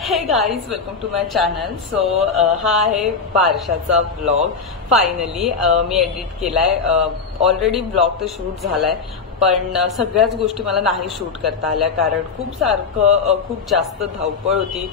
हे guys, welcome to my channel. So हा आहे बारशाचा ब्लॉग. फायनली मी एडिट केलाय. ऑलरेडी ब्लॉग तर शूट झालाय, पण सगळ्याच गोष्टी मला नाही शूट करता आल्या, कारण खूप जास्त धावपळ होती.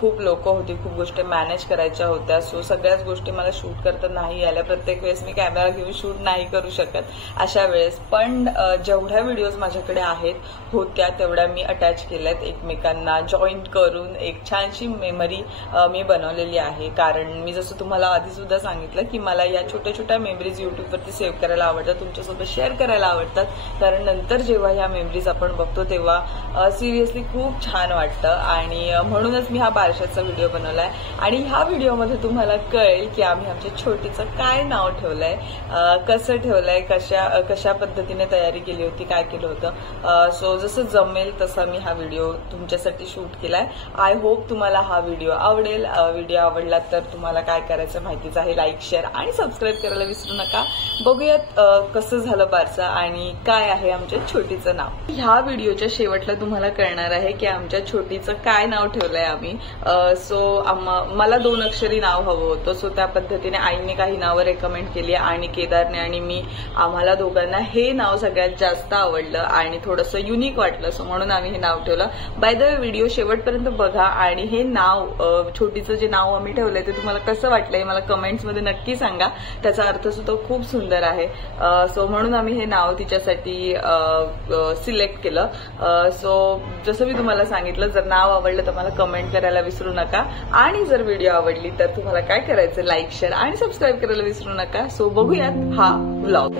खूप लोक होती, खूप गोष्टी मॅनेज करायच्या होत्या. सो सगळ्याच गोष्टी मला शूट करता नाही आल्या. प्रत्येक वेळेस मी कॅमेरा घेऊन शूट नाही करू शकत अशा वेळेस. पण जेवढ्या व्हिडिओज माझ्याकडे होत्या तेवढ्या मी अटॅच केल्यात, एकमेकांना जॉईंट करून एक छानशी मेमरी मी बनवलेली आहे. कारण मी जसं तुम्हाला आधी सुद्धा सांगितलं की मला या छोट्या छोट्या मेमरीज युट्यूबवरती सेव्ह करायला आवडतात, तुमच्यासोबत शेअर करायला आवडतात. कारण नंतर जेव्हा ह्या मेमरीज आपण बघतो तेव्हा सिरियसली खूप छान वाटतं. आणि म्हणूनच मी हा बारशाचा व्हिडिओ बनवलाय. आणि ह्या व्हिडिओमध्ये तुम्हाला कळेल की आम्ही आमच्या छोटीचं काय नाव ठेवलंय, कसं ठेवलंय, कशा पद्धतीने तयारी केली होती, काय केलं होतं. सो जसं जमेल तसं मी हा व्हिडिओ तुमच्यासाठी शूट केलाय. आय होप तुम्हाला हा व्हिडिओ आवडेल. व्हिडिओ आवडला तर तुम्हाला काय करायचं माहितीच आहे, लाईक, शेअर आणि सबस्क्राईब करायला विसरू नका. बघूयात कसं झालं बारसा आणि काय आहे आमच्या छोटीचं नाव. ह्या व्हिडिओच्या शेवटला तुम्हाला कळणार आहे की आमच्या छोटीचं काय नाव ठेवलंय आम्ही. सो मला 2 अक्षरी नाव हवं होतं. सो त्या पद्धतीने आईने काही नावं रेकमेंड केली आणि केदारने आणि मी, आम्हाला दोघांना हे नाव सगळ्यात जास्त आवडलं आणि थोडंसं युनिक वाटलं. सो म्हणून आम्ही हे नाव ठेवलं. बाय द वे, व्हिडिओ शेवटपर्यंत बघा आणि हे नाव, छोटीचं जे नाव आम्ही ठेवलंय ते तुम्हाला कसं वाटलंय मला कमेंट्समध्ये नक्की सांगा. त्याचा अर्थ सुद्धा खूप सुंदर आहे. सो म्हणून आम्ही हे नाव तिच्यासाठी सिलेक्ट केलं. सो जसं मी तुम्हाला सांगितलं, जर नाव आवडलं तर मला कमेंट करायला विसरू नका. आणि जर व्हिडिओ आवडली तर तुम्हाला काय करायचं, लाईक, शेअर आणि सबस्क्राईब करायला विसरू नका. सो बघूयात हा व्लॉग.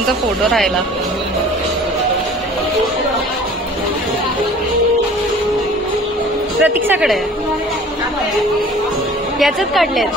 त्यांचा फोटो राहिला. प्रतीक्षाकडे याचेच काढलेत.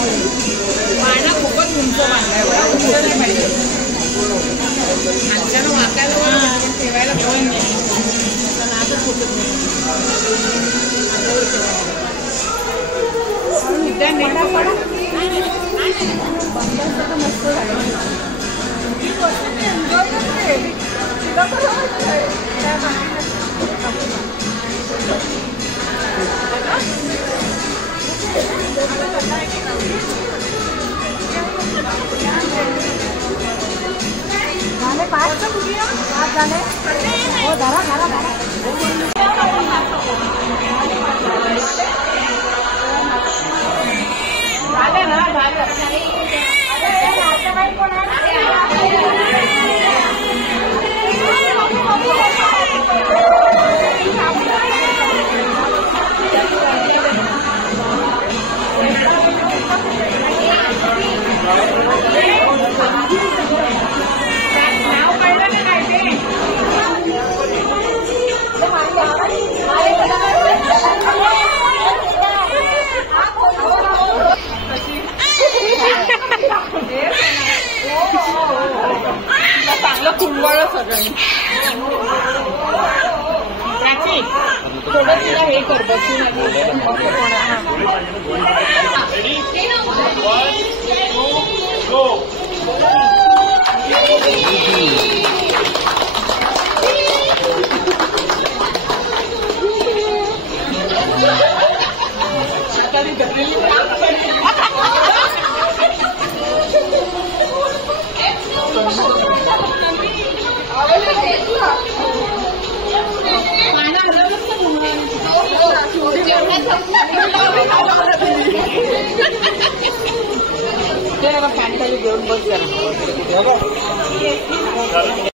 पाना खूपच उंच बांधला एवढा उंच नाही पाहिजे माणसानं वाकायला पण ठेवायला पण नाही आजच होत मस्त झाले 5 झाले हो धरा धरा धरा फॅन खाली घेऊन बस